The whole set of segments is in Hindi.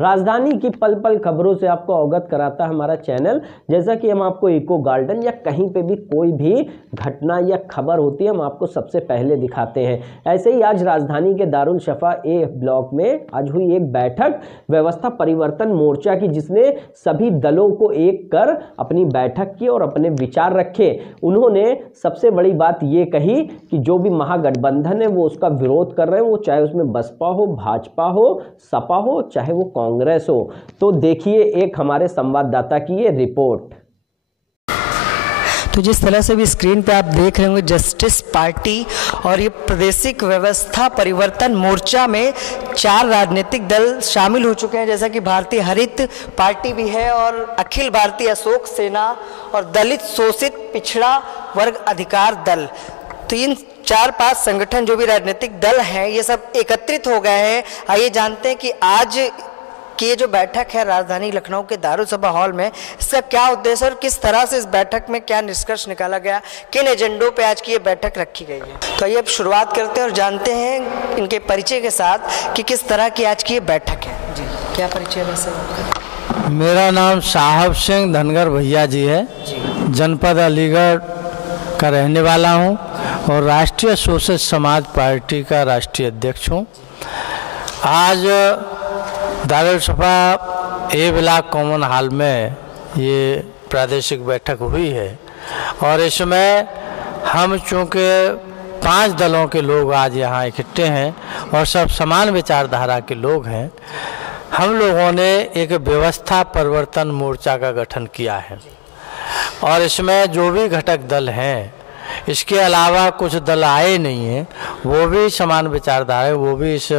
राजधानी की पल पल खबरों से आपको अवगत कराता है हमारा चैनल। जैसा कि हम आपको इको गार्डन या कहीं पे भी कोई भी घटना या खबर होती है हम आपको सबसे पहले दिखाते हैं। ऐसे ही आज राजधानी के दारुल शफा ए ब्लॉक में आज हुई एक बैठक व्यवस्था परिवर्तन मोर्चा की, जिसने सभी दलों को एक कर अपनी बैठक की और अपने विचार रखे। उन्होंने सबसे बड़ी बात ये कही कि जो भी महागठबंधन है वो उसका विरोध कर रहे हैं, वो चाहे उसमें बसपा हो, भाजपा हो, सपा हो, चाहे वो कांग्रेस हो। तो देखिए एक हमारे संवाददाता की ये रिपोर्ट। तो जिस तरह से भी स्क्रीन पे आप देख रहे होंगे, जस्टिस पार्टी और ये प्रादेशिक व्यवस्था परिवर्तन मोर्चा में 4 राजनीतिक दल शामिल हो चुके हैं, जैसा कि भारतीय हरित पार्टी भी है और अखिल भारतीय अशोक सेना और दलित शोषित पिछड़ा वर्ग अधिकार दल। तो इन 4-5 संगठन जो भी राजनीतिक दल हैं ये सब एकत्रित हो गए हैं। आइए जानते हैं कि आज कि ये जो बैठक है राजधानी लखनऊ के दारुल सभा हॉल में, इसका क्या उद्देश्य और किस तरह से इस बैठक में क्या निष्कर्ष निकाला गया, किन एजेंडों पे आज की ये बैठक रखी गई है। तो आइए अब शुरुआत करते हैं और जानते हैं इनके परिचय के साथ कि किस तरह की आज की ये बैठक है। जी, क्या परिचय है वैसे? मेरा नाम साहब सिंह धनगर भैया जी है, जनपद अलीगढ़ का रहने वाला हूँ और राष्ट्रीय शोषित समाज पार्टी का राष्ट्रीय अध्यक्ष हूँ। आज दारुल सभा ए ब्लॉक कॉमन हॉल में ये प्रादेशिक बैठक हुई है और इसमें हम चूँकि 5 दलों के लोग आज यहाँ इकट्ठे हैं और सब समान विचारधारा के लोग हैं, हम लोगों ने एक व्यवस्था परिवर्तन मोर्चा का गठन किया है और इसमें जो भी घटक दल हैं, इसके अलावा कुछ दल आए नहीं हैं, वो भी समान विचारधारा, वो भी इस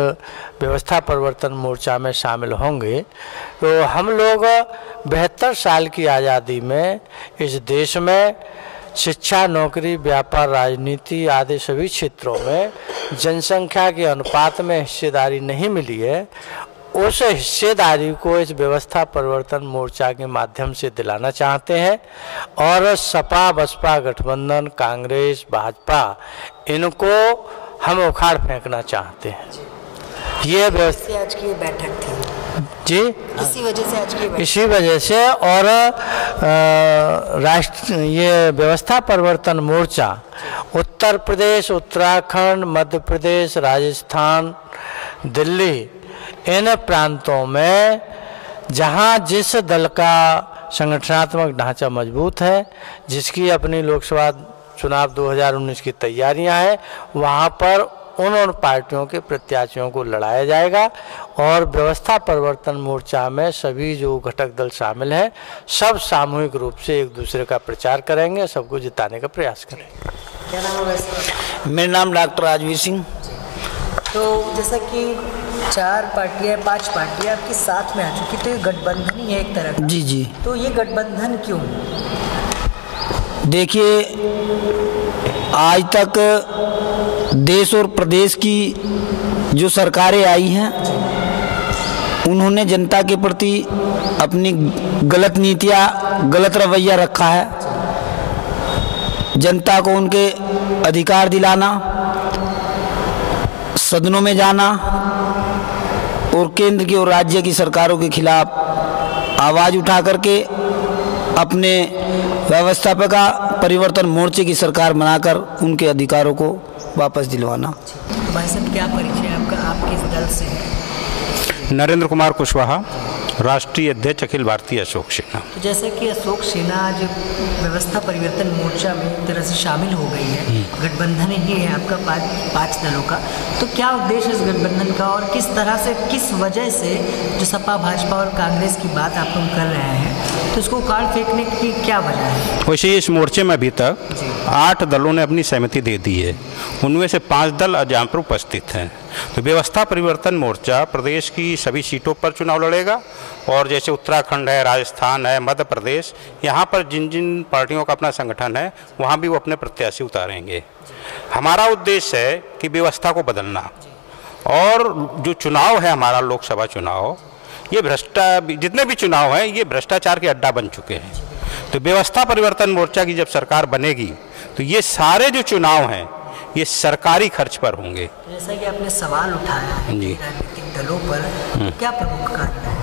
व्यवस्था परिवर्तन मोर्चा में शामिल होंगे। तो हम लोग 72 साल की आज़ादी में इस देश में शिक्षा, नौकरी, व्यापार, राजनीति आदि सभी क्षेत्रों में जनसंख्या के अनुपात में हिस्सेदारी नहीं मिली है। उस हिस्सेदारी को इस व्यवस्था परिवर्तन मोर्चा के माध्यम से दिलाना चाहते हैं और सपा, बसपा गठबंधन, कांग्रेस, भाजपा, इनको हम उखाड़ फेंकना चाहते हैं। ये व्यवस्था आज की बैठक थी जी, इसी वजह से आज की इसी वजह से। और ये व्यवस्था परिवर्तन मोर्चा उत्तर प्रदेश, उत्तराखंड, मध्य प्रदेश, राजस्थान, दिल्ली, इन प्रांतों में जहां जिस दल का संगठनात्मक ढांचा मजबूत है, जिसकी अपनी लोकसभा चुनाव 2019 की तैयारियां हैं, वहां पर उन पार्टियों के प्रत्याशियों को लड़ाया जाएगा और व्यवस्था परिवर्तन मोर्चा में सभी जो घटक दल शामिल हैं सब सामूहिक रूप से एक दूसरे का प्रचार करेंगे, सबको जिताने का प्रयास करेंगे। क्या नाम है वैसे? मेरा नाम डॉक्टर राजवीर सिंह। तो जैसा कि 4 पार्टियां, 5 पार्टियां आपके साथ में आ चुकी, तो ये गठबंधन ही है एक तरह का। जी जी। तो ये गठबंधन क्यों? देखिए, आज तक देश और प्रदेश की जो सरकारें आई हैं उन्होंने जनता के प्रति अपनी गलत नीतियाँ, गलत रवैया रखा है। जनता को उनके अधिकार दिलाना, सदनों में जाना और केंद्र की और राज्य की सरकारों के खिलाफ आवाज़ उठा करके अपने व्यवस्थापका परिवर्तन मोर्चे की सरकार बनाकर उनके अधिकारों को वापस दिलवाना। भाई साहब, क्या परिचय आपका, आप किस दल से हैं? नरेंद्र कुमार कुशवाहा, राष्ट्रीय अध्यक्ष अखिल भारतीय अशोक सेना। तो जैसे कि अशोक सेना आज व्यवस्था परिवर्तन मोर्चा में एक तरह से शामिल हो गई है, गठबंधन ही है आपका 5 दलों का, तो क्या उद्देश्य इस गठबंधन का और किस तरह से, किस वजह से जो सपा, भाजपा और कांग्रेस की बात आप लोग कर रहे हैं, तो इसको उखाड़ फेंकने की क्या वजह है? वैसे इस मोर्चे में अभी तक 8 दलों ने अपनी सहमति दे दी है, उनमें से 5 दल यहाँ पर उपस्थित हैं। तो व्यवस्था परिवर्तन मोर्चा प्रदेश की सभी सीटों पर चुनाव लड़ेगा और जैसे उत्तराखंड है, राजस्थान है, मध्य प्रदेश, यहाँ पर जिन जिन पार्टियों का अपना संगठन है वहाँ भी वो अपने प्रत्याशी उतारेंगे। हमारा उद्देश्य है कि व्यवस्था को बदलना और जो चुनाव है हमारा लोकसभा चुनाव, ये जितने भी चुनाव हैं ये भ्रष्टाचार के अड्डा बन चुके हैं। तो व्यवस्था परिवर्तन मोर्चा की जब सरकार बनेगी तो ये सारे जो चुनाव हैं ये सरकारी खर्च पर होंगे। जैसा कि आपने सवाल उठाया है जी, राजनीतिक दलों पर, क्या प्रमुख कारण है?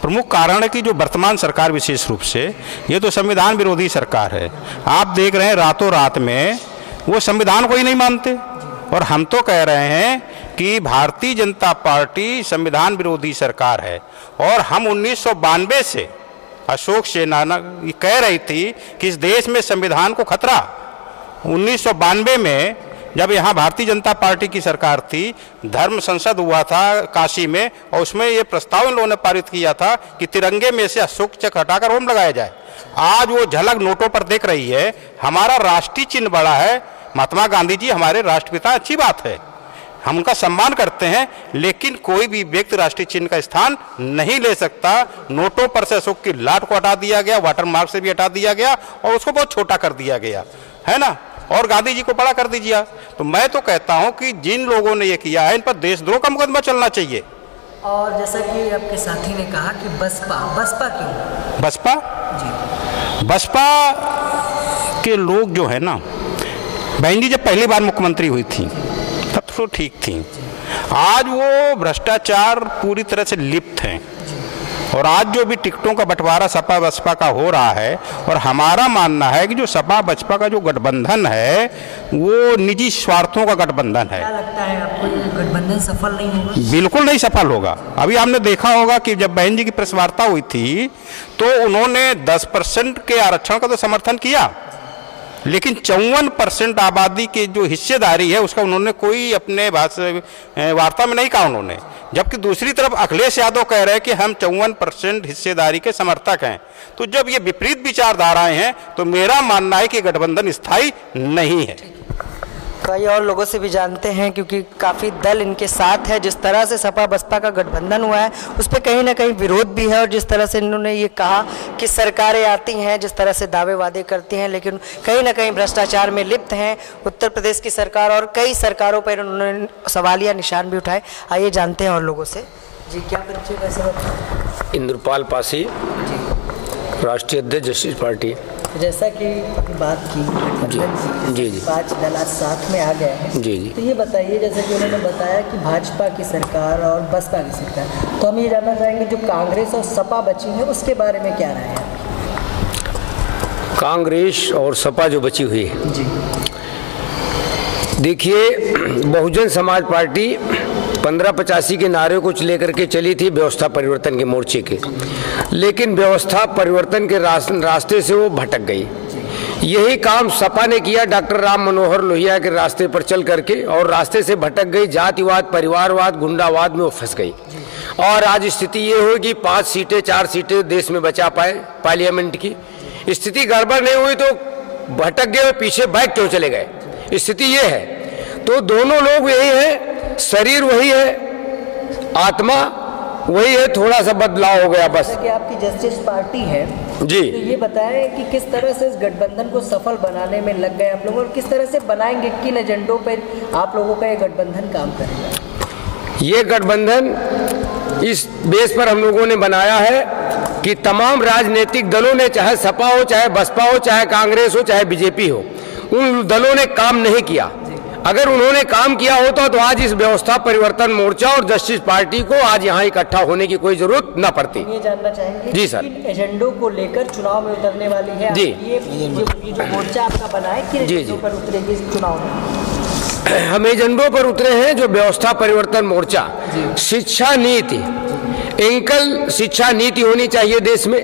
प्रमुख कारण है कि जो वर्तमान सरकार विशेष रूप से, ये तो संविधान विरोधी सरकार है। आप देख रहे हैं रातों रात में वो संविधान को ही नहीं मानते, और हम तो कह रहे हैं कि भारतीय जनता पार्टी संविधान विरोधी सरकार है। और हम 1992 से अशोक सेना कह रही थी कि इस देश में संविधान को खतरा। 1992 में जब यहाँ भारतीय जनता पार्टी की सरकार थी, धर्म संसद हुआ था काशी में, और उसमें ये प्रस्ताव इन लोगों ने पारित किया था कि तिरंगे में से अशोक चक्र हटाकर ओम लगाया जाए। आज वो झलक नोटों पर देख रही है। हमारा राष्ट्रीय चिन्ह बड़ा है, महात्मा गांधी जी हमारे राष्ट्रपिता, अच्छी बात है, हम उनका सम्मान करते हैं, लेकिन कोई भी व्यक्ति राष्ट्रीय चिन्ह का स्थान नहीं ले सकता। नोटों पर से अशोक की लाट को हटा दिया गया, वाटर मार्क से भी हटा दिया गया, और उसको बहुत छोटा कर दिया गया है ना, और गांधी जी को बड़ा कर दीजिए। तो मैं तो कहता हूं कि जिन लोगों ने ये किया है, इन पर देशद्रोह का मुकदमा चलना चाहिए। और जैसा कि आपके साथी ने कहा कि बसपा क्यों? बसपा जी, बसपा के लोग जो है ना, बहन जी जब पहली बार मुख्यमंत्री हुई थी तब तो ठीक थी, आज वो भ्रष्टाचार पूरी तरह से लिप्त हैं। और आज जो भी टिकटों का बंटवारा सपा बसपा का हो रहा है, और हमारा मानना है कि जो सपा बसपा का जो गठबंधन है वो निजी स्वार्थों का गठबंधन है। क्या लगता है आपको ये गठबंधन सफल नहीं होगा? बिल्कुल नहीं सफल होगा। अभी आपने देखा होगा कि जब बहन जी की प्रेस वार्ता हुई थी तो उन्होंने 10% के आरक्षण का तो समर्थन किया, लेकिन 54% आबादी की जो हिस्सेदारी है उसका उन्होंने कोई अपने वार्ता में नहीं कहा उन्होंने। जबकि दूसरी तरफ अखिलेश यादव कह रहे हैं कि हम 54% हिस्सेदारी के समर्थक हैं। तो जब ये विपरीत विचारधाराएं हैं तो मेरा मानना है कि गठबंधन स्थायी नहीं है। कई और लोगों से भी जानते हैं, क्योंकि काफ़ी दल इनके साथ है। जिस तरह से सपा बसपा का गठबंधन हुआ है उस पर कहीं ना कहीं विरोध भी है, और जिस तरह से इन्होंने ये कहा कि सरकारें आती हैं, जिस तरह से दावे वादे करती हैं, लेकिन कहीं ना कहीं भ्रष्टाचार में लिप्त हैं उत्तर प्रदेश की सरकार, और कई सरकारों पर इन्होंने सवालिया निशान भी उठाए। आइए जानते हैं और लोगों से। जी, क्या परिचय कैसे? इंद्रपाल पासी, राष्ट्रीय अध्यक्ष जस्टिस पार्टी। जैसा कि बात की जी जी 5 दल आज साथ में आ गए हैं, जी जी, तो ये बताइए, जैसा कि उन्होंने बताया कि भाजपा की सरकार और बसपा की सरकार, तो हम ये जानना चाहेंगे जो कांग्रेस और सपा बची है उसके बारे में क्या राय है? कांग्रेस और सपा जो बची हुई है जी, देखिए, बहुजन समाज पार्टी 1585 के नारे को लेकर के चली थी व्यवस्था परिवर्तन के मोर्चे के, लेकिन व्यवस्था परिवर्तन के रास्ते से वो भटक गई। यही काम सपा ने किया डॉक्टर राम मनोहर लोहिया के रास्ते पर चल करके, और रास्ते से भटक गई। जातिवाद, परिवारवाद, गुंडावाद में वो फंस गई, और आज स्थिति ये हुई कि 5 सीटें 4 सीटें देश में बचा पाए पार्लियामेंट की। स्थिति गड़बड़ नहीं हुई तो भटक गए, पीछे बैक क्यों चले गए, स्थिति ये है। तो दोनों लोग यही है, शरीर वही है, आत्मा वही है, थोड़ा सा बदलाव हो गया बस। कि आपकी जस्टिस पार्टी है जी, तो ये बताएं कि किस तरह से इस गठबंधन को सफल बनाने में लग गए आप लोग, और किस तरह से बनाएंगे, किन एजेंडों पर आप लोगों का ये गठबंधन काम करेगा? ये गठबंधन इस बेस पर हम लोगों ने बनाया है कि तमाम राजनीतिक दलों ने, चाहे सपा हो, चाहे बसपा हो, चाहे कांग्रेस हो, चाहे बीजेपी हो, उन दलों ने काम नहीं किया। अगर उन्होंने काम किया होता तो आज इस व्यवस्था परिवर्तन मोर्चा और जस्टिस पार्टी को आज यहाँ इकट्ठा होने की कोई जरूरत न पड़ती। ये जानना चाहेंगे जी सर, किन एजेंडों को लेकर चुनाव में उतरने वाली है जी, ये जो मोर्चा आपका बना है, किन एजेंडों पर उतरेगी इस चुनाव में? हम एजेंडों पर उतरे हैं जो व्यवस्था परिवर्तन मोर्चा, शिक्षा नीति, एकल शिक्षा नीति होनी चाहिए देश में,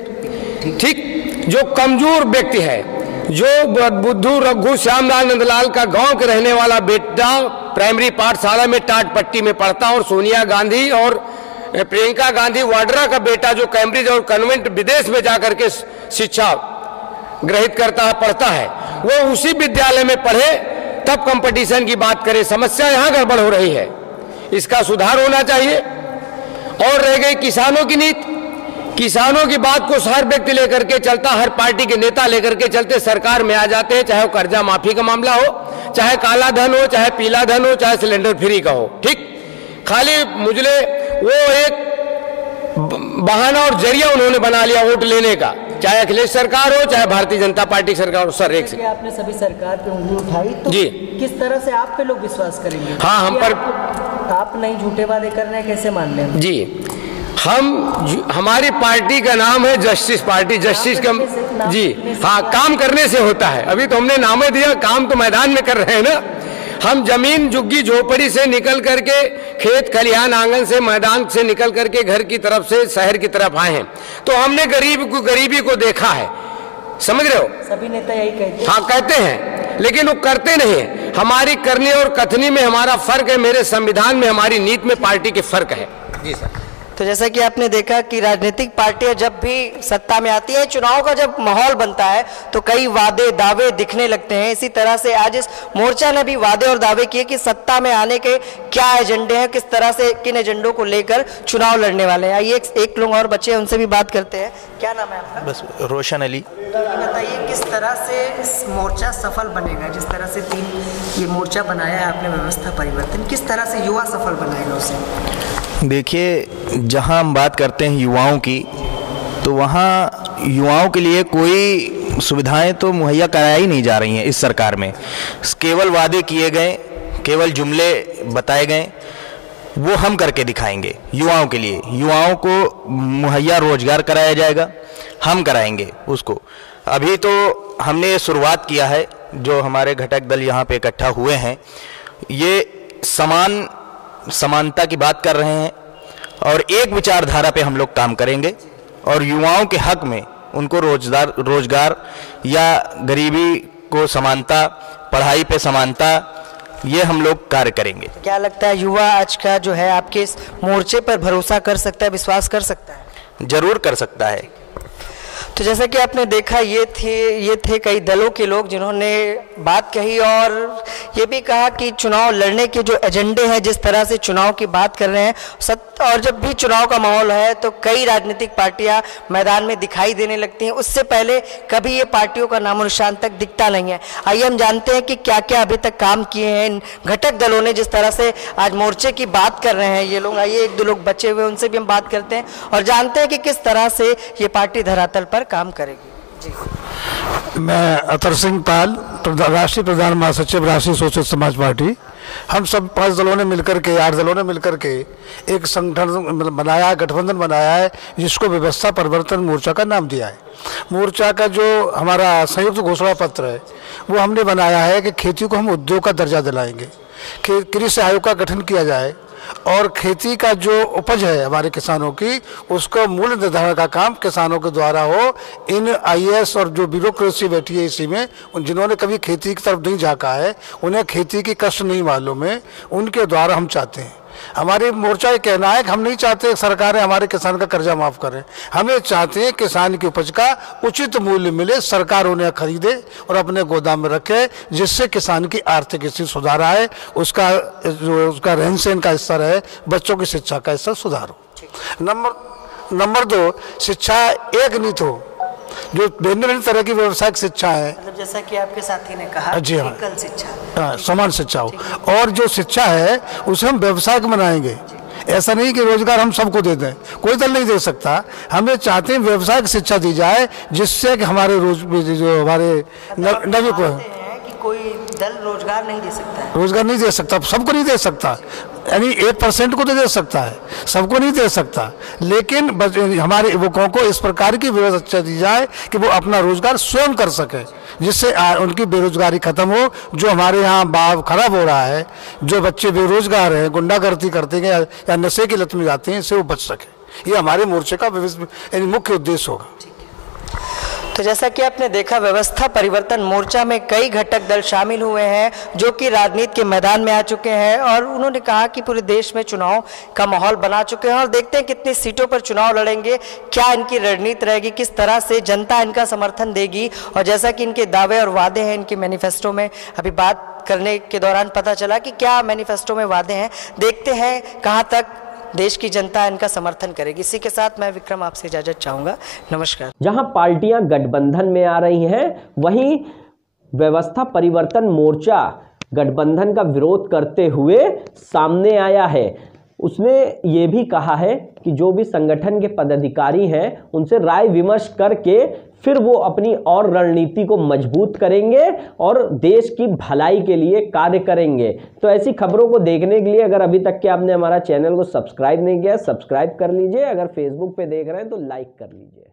ठीक। जो कमजोर व्यक्ति है, जो बुद्धू रघु श्यामलाल नंदलाल का गांव के रहने वाला बेटा प्राइमरी पाठशाला में टाट पट्टी में पढ़ता, और सोनिया गांधी और प्रियंका गांधी वाड्रा का बेटा जो कैम्ब्रिज और कन्वेंट विदेश में जाकर के शिक्षा ग्रहित करता है, पढ़ता है, वो उसी विद्यालय में पढ़े, तब कंपटीशन की बात करें। समस्या यहाँ गड़बड़ हो रही है, इसका सुधार होना चाहिए। और रह गई किसानों की नीति, किसानों की बात को हर व्यक्ति लेकर के चलता, हर पार्टी के नेता लेकर के चलते सरकार में आ जाते हैं, चाहे वो कर्जा माफी का मामला हो, चाहे काला धन हो, चाहे पीला धन हो, चाहे सिलेंडर फ्री का हो, ठीक। खाली मुझले वो एक बहाना और जरिया उन्होंने बना लिया वोट लेने का, चाहे अखिलेश सरकार हो, चाहे भारतीय जनता पार्टी सरकार हो। सर, एक से आपने सभी सरकार पे उंगली उठाई, तो जी, किस तरह से आप पे लोग विश्वास करेंगे? हाँ, हम पर आप नहीं झूठे वादे कर रहे हैं, कैसे मान लें? जी, हमारी पार्टी का नाम है जस्टिस पार्टी। जस्टिस का जी हाँ, काम करने से होता है। अभी तो हमने नाम दिया, काम तो मैदान में कर रहे हैं ना। हम जमीन झुग्गी झोपड़ी से निकल करके, खेत खलिहान आंगन से, मैदान से निकल करके घर की तरफ से शहर की तरफ आए हैं। तो हमने गरीबी को देखा है, समझ रहे हो। सभी नेता यही कहते हैं। हाँ कहते हैं, लेकिन वो करते नहीं है। हमारी करनी और कथनी में हमारा फर्क है, मेरे संविधान में, हमारी नीति में पार्टी के फर्क है। जी सर। तो जैसा कि आपने देखा कि राजनीतिक पार्टियां जब भी सत्ता में आती हैं, चुनाव का जब माहौल बनता है तो कई वादे दावे दिखने लगते हैं। इसी तरह से आज इस मोर्चा ने भी वादे और दावे किए कि सत्ता में आने के क्या एजेंडे हैं, किस तरह से किन एजेंडों को लेकर चुनाव लड़ने वाले हैं। आइए एक लोग और बच्चे हैं, उनसे भी बात करते हैं। क्या नाम है आपका? बस रोशन अली। बताइए किस तरह से इस मोर्चा सफल बनेगा, जिस तरह से ये मोर्चा बनाया है आपने व्यवस्था परिवर्तन, किस तरह से युवा सफल बनाएगा उसे? देखिए, जहां हम बात करते हैं युवाओं की, तो वहां युवाओं के लिए कोई सुविधाएं तो मुहैया कराई ही नहीं जा रही हैं इस सरकार में। केवल वादे किए गए, केवल जुमले बताए गए, वो हम करके दिखाएंगे युवाओं के लिए। युवाओं को मुहैया रोजगार कराया जाएगा, हम कराएंगे उसको। अभी तो हमने शुरुआत किया है, जो हमारे घटक दल यहाँ पे इकट्ठा हुए हैं, ये समानता की बात कर रहे हैं और एक विचारधारा पे हम लोग काम करेंगे और युवाओं के हक में उनको रोजगार या गरीबी को समानता, पढ़ाई पे समानता, ये हम लोग कार्य करेंगे। क्या लगता है युवा आज का जो है आपके इस मोर्चे पर भरोसा कर सकता है, विश्वास कर सकता है? जरूर कर सकता है। तो जैसा कि आपने देखा, ये थे कई दलों के लोग जिन्होंने बात कही और ये भी कहा कि चुनाव लड़ने के जो एजेंडे हैं, जिस तरह से चुनाव की बात कर रहे हैं, और जब भी चुनाव का माहौल है तो कई राजनीतिक पार्टियां मैदान में दिखाई देने लगती हैं। उससे पहले कभी ये पार्टियों का नामो निशान तक दिखता नहीं है। आइए हम जानते हैं कि क्या क्या अभी तक काम किए हैं इन घटक दलों ने, जिस तरह से आज मोर्चे की बात कर रहे हैं ये लोग। आइए एक दो लोग बचे हुए, उनसे भी हम बात करते हैं और जानते हैं कि किस तरह से ये पार्टी धरातल पर काम करेगी। जी। मैं अतर सिंह पाल, राष्ट्रीय प्रधान महासचिव राष्ट्रीय शोषित समाज पार्टी। हम सब 5 दलों ने मिलकर के, 8 दलों ने मिलकर के एक संगठन बनाया, गठबंधन बनाया है, जिसको व्यवस्था परिवर्तन मोर्चा का नाम दिया है। मोर्चा का जो हमारा संयुक्त घोषणा पत्र है, वो हमने बनाया है कि खेती को हम उद्योग का दर्जा दिलाएंगे, कृषि आयोग का गठन किया जाए और खेती का जो उपज है हमारे किसानों की, उसका मूल्य निर्धारण का काम किसानों के द्वारा हो। इन आईएएस और जो ब्यूरोक्रेसी बैठी है इसी में, जिन्होंने कभी खेती की तरफ नहीं झांका है, उन्हें खेती की कष्ट नहीं मालूम है, उनके द्वारा हम चाहते हैं। हमारे मोर्चा ये कहना है कि हम नहीं चाहते सरकारें हमारे किसान का कर्जा माफ करें, हमें चाहते हैं किसान की उपज का उचित मूल्य मिले, सरकार उन्हें खरीदे और अपने गोदाम में रखे, जिससे किसान की आर्थिक स्थिति सुधार आए, उसका रहन सहन का स्तर है, बच्चों की शिक्षा का स्तर सुधार हो। नंबर 2, शिक्षा एक नीति हो, जो भिन्न तरह की व्यावसायिक शिक्षा है, मतलब जैसा कि आपके साथी ने कहा, जी हाँ, एकल शिक्षा, हाँ, समान शिक्षा हो। और जो शिक्षा है उसे हम व्यवसाय को बनाएंगे। ऐसा नहीं कि रोजगार हम सबको दे दें, कोई दल नहीं दे सकता। हमें चाहते हैं व्यवसायिक शिक्षा दी जाए, जिससे कि हमारे जो हमारे नवी को कोई दल रोजगार नहीं दे सकता है, रोजगार नहीं दे सकता, सबको नहीं दे सकता, यानी 1% को तो दे सकता है, सबको नहीं दे सकता। लेकिन हमारे युवकों को इस प्रकार की व्यवस्था दी जाए कि वो अपना रोजगार स्वयं कर सके, जिससे उनकी बेरोजगारी खत्म हो। जो हमारे यहाँ भाव खराब हो रहा है, जो बच्चे बेरोजगार हैं, गुंडागर्दी करते हैं या नशे की लत में जाते हैं, इससे वो बच सके। ये हमारे मोर्चे का मुख्य उद्देश्य होगा। तो जैसा कि आपने देखा, व्यवस्था परिवर्तन मोर्चा में कई घटक दल शामिल हुए हैं जो कि राजनीति के मैदान में आ चुके हैं और उन्होंने कहा कि पूरे देश में चुनाव का माहौल बना चुके हैं और देखते हैं कितनी सीटों पर चुनाव लड़ेंगे, क्या इनकी रणनीति रहेगी, किस तरह से जनता इनका समर्थन देगी। और जैसा कि इनके दावे और वादे हैं, इनके मैनिफेस्टो में अभी बात करने के दौरान पता चला कि क्या मैनिफेस्टो में वादे हैं, देखते हैं कहाँ तक देश की जनता इनका समर्थन करेगी। इसी के साथ मैं विक्रम आपसे इजाजत चाहूंगा। नमस्कार। जहां पार्टियां गठबंधन में आ रही हैं, वहीं व्यवस्था परिवर्तन मोर्चा गठबंधन का विरोध करते हुए सामने आया है। उसने ये भी कहा है कि जो भी संगठन के पदाधिकारी हैं, उनसे राय विमर्श करके फिर वो अपनी और रणनीति को मजबूत करेंगे और देश की भलाई के लिए कार्य करेंगे। तो ऐसी खबरों को देखने के लिए अगर अभी तक के आपने हमारा चैनल को सब्सक्राइब नहीं किया, सब्सक्राइब कर लीजिए। अगर फेसबुक पे देख रहे हैं तो लाइक कर लीजिए।